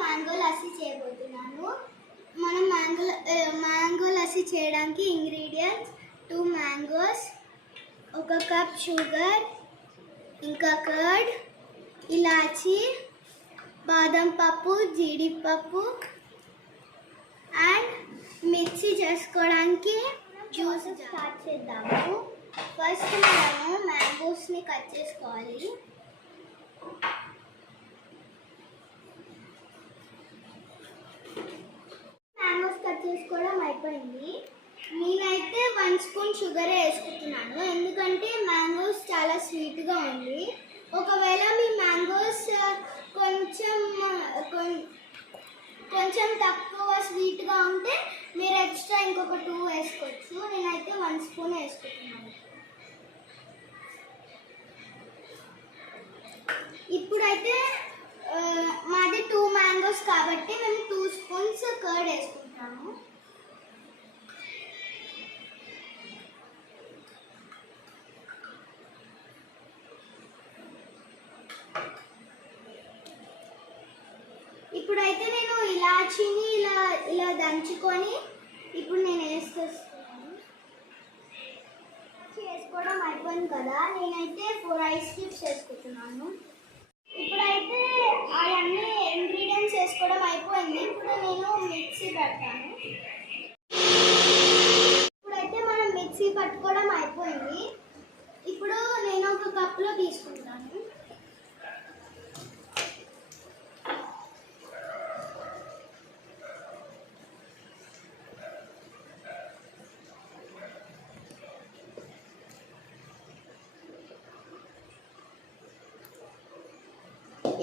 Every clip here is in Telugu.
మ్యాంగో లస్సీ చేయబోతున్నాను. మనం మ్యాంగో లస్సీ చేయడానికి ఇంగ్రీడియంట్స్ 2 మ్యాంగోస్, 1 కప్ షుగర్, ఇంకా కర్డ్, ఇలాచీ, బాదం పప్పు, జీడిపప్పు అండ్ మిక్సీ చేసుకోవడానికి జ్యూస్ స్టార్ట్ చేద్దాము. ఫస్ట్ మనము మ్యాంగోస్ని కట్ చేసుకోవాలి. మ్యాంగోస్ కట్ చేసుకోవడం అయిపోయింది. నేనైతే 1 స్పూన్ షుగర్ వేసుకుంటున్నాను, ఎందుకంటే మ్యాంగోస్ చాలా స్వీట్గా ఉంది. ఒకవేళ మీ మ్యాంగోస్ కొంచెం తక్కువ స్వీట్గా ఉంటే మీరు ఎక్స్ట్రా ఇంకొక 2 వేసుకోవచ్చు. నేనైతే 1 స్పూన్ వేసుకుంటున్నాను. ఇప్పుడైతే మాది 2 మ్యాంగోస్ కాబట్టి మేము 2 స్పూన్స్ కర్డ్ వేసుకుంటాము. ఇప్పుడైతే నేను ఇలాచీని ఇలా దంచుకొని ఇప్పుడు నేను వేసుకొస్తున్నాను. వేసుకోవడం అయిపోయింది కదా, నేనైతే 4 ఐస్ క్యూబ్స్ వేసుకుంటున్నాను. ఇప్పుడైతే అవన్నీ ఇంగ్రీడియంట్స్ వేసుకోవడం అయిపోయింది. ఇప్పుడు నేను మిక్సీ పెడతాను. ఇప్పుడైతే మనం మిక్సీ పట్టుకోవడం అయిపోయింది. ఇప్పుడు నేను ఒక కప్లో తీసుకుంటాను.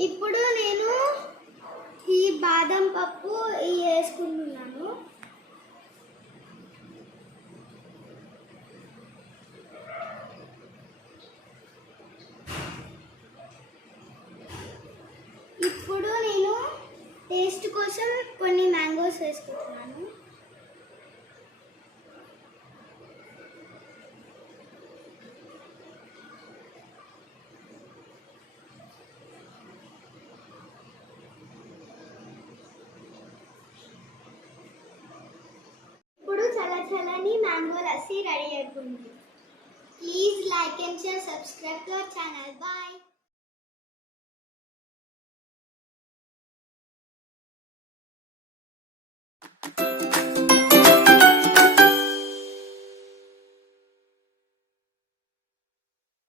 ఇప్పుడు నేను ఈ బాదం పప్పు వేసుకుంటున్నాను. ఇప్పుడు నేను టేస్ట్ కోసం కొన్ని మ్యాంగోస్ వేసుకుంటున్నాను. చల్లని మ్యాంగో లస్సీ రెడీ అయిపోయింది. Please like and share, subscribe to our channel. Bye.